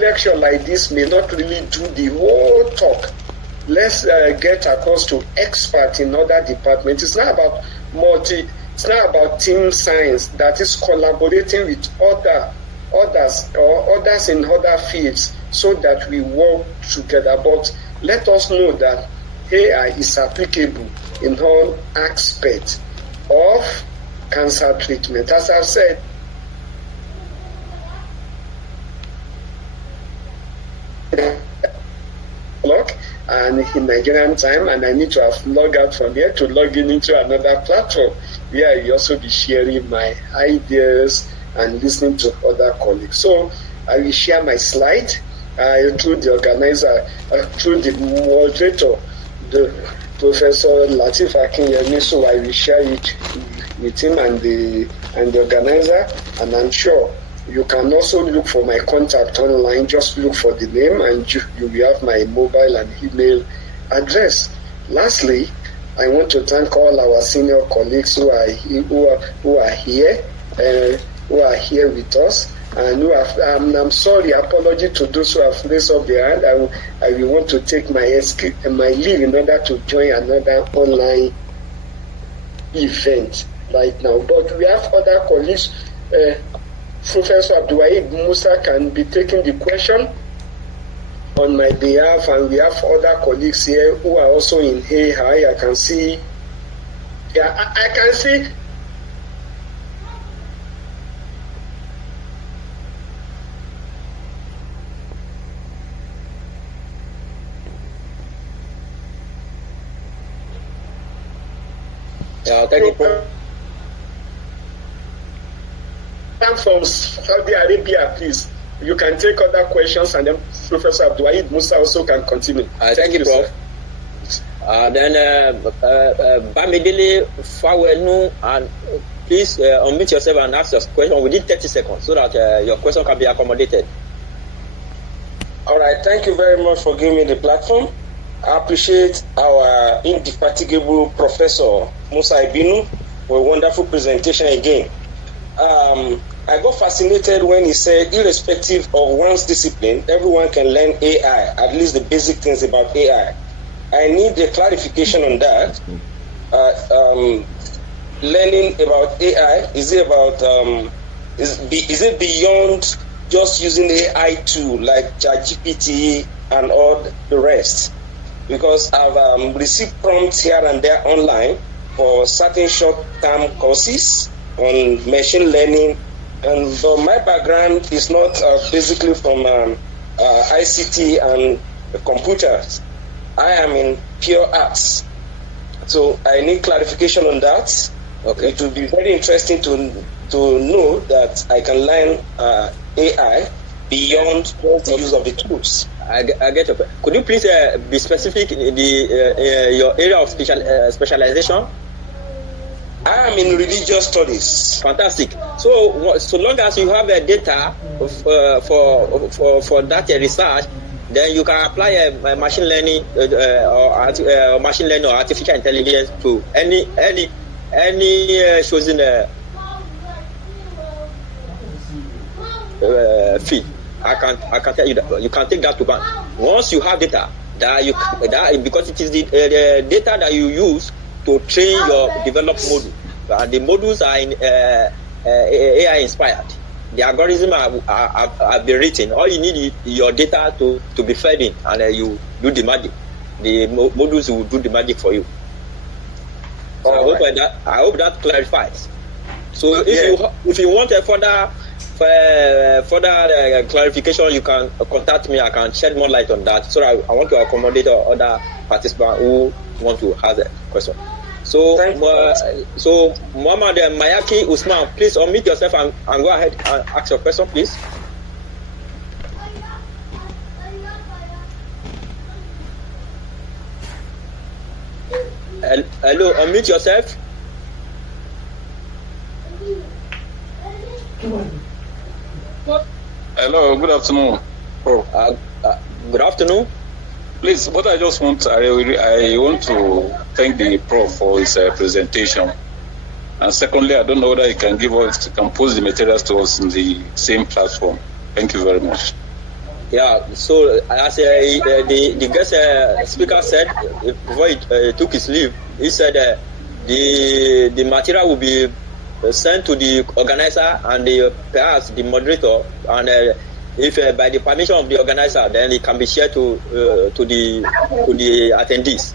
lecture like this may not really do the whole talk. Let's get across to experts in other departments. It's not about it's not about team science, that is collaborating with others in other fields so that we work together. But let us know that AI is applicable in all aspects of cancer treatment. As I've said, and in Nigerian time, and I need to have logged out from here to log in into another platform where I will also be sharing my ideas and listening to other colleagues. So I will share my slide through the organizer, through the moderator, the Professor Latif Akinyemi. So I will share it with him and the organizer, and I'm sure you can also look for my contact online. Just look for the name, and you will have my mobile and email address. Lastly, I want to thank all our senior colleagues who are here with us, and who have. I'm sorry, apology to those who have raised up their hand. I will want to take my leave in order to join another online event right now. But we have other colleagues. Professor Abdulwahid Musa can be taking the question on my behalf, and we have other colleagues here who are also in AI. I can see. Yeah, I can see. Yeah, thank you. I'm from Saudi Arabia, please. You can take other questions, and then Professor Abdulwahid Musa also can continue. Thank you, Prof. Then Bamidele Fawenu, and please unmute yourself and ask your question within 30 seconds so that your question can be accommodated. All right, thank you very much for giving me the platform. I appreciate our indefatigable Professor Musa Ibinu for a wonderful presentation again. I got fascinated when he said, irrespective of one's discipline, everyone can learn AI, at least the basic things about AI. I need a clarification on that. Learning about AI, is it about is it beyond just using AI tool like ChatGPT and all the rest? Because I've received prompts here and there online for certain short-term courses on machine learning, and my background is not basically from ICT and computers. I am in pure arts, so I need clarification on that. Okay, it would be very interesting to know that I can learn AI beyond the use of the tools. I get it. Could you please be specific in your area of specialization? I am in religious studies. Fantastic. So long as you have data for that research, then you can apply machine learning or machine learning or artificial intelligence to any chosen field. I can tell you that you can take that to bank. Once you have data because it is the data that you use to train your developed module, and the modules are AI inspired. The algorithm have been written. All you need is your data to be fed in, and you do the magic. The modules will do the magic for you. So I hope that clarifies. So if you want a further clarification, you can contact me. I can shed more light on that. So I want to accommodate other participants who want to ask a question. So Muhammad Mayaki Usman, please unmute yourself and go ahead and ask your question, please. Hello, unmute yourself. Hello, good afternoon. Good afternoon. Please, what I just want, I want to thank the Prof for his presentation. And secondly, I don't know whether he can post the materials to us in the same platform. Thank you very much. Yeah, so as the guest speaker said before he took his leave, he said the material will be sent to the organizer and perhaps the moderator, and if by the permission of the organizer, then it can be shared to the attendees.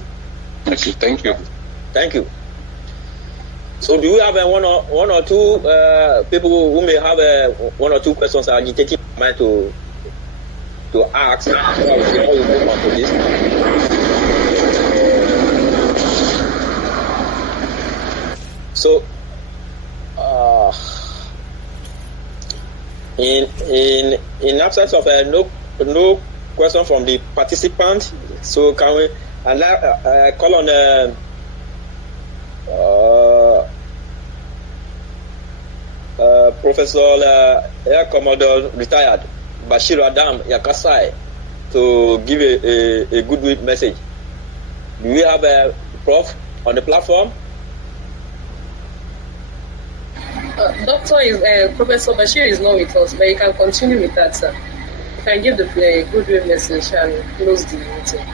Okay, thank you. Thank you. So, do you have one or two people who may have one or two questions agitating mind to ask? So I will move on to this. So, in absence of no question from the participant, so can we call on Professor Air Commodore retired Bashir Adam Yakasai to give a goodwill message. Do we have a prof on the platform? Professor Bashir is not with us, but you can continue with that, sir. You can give the goodwill message and close the meeting.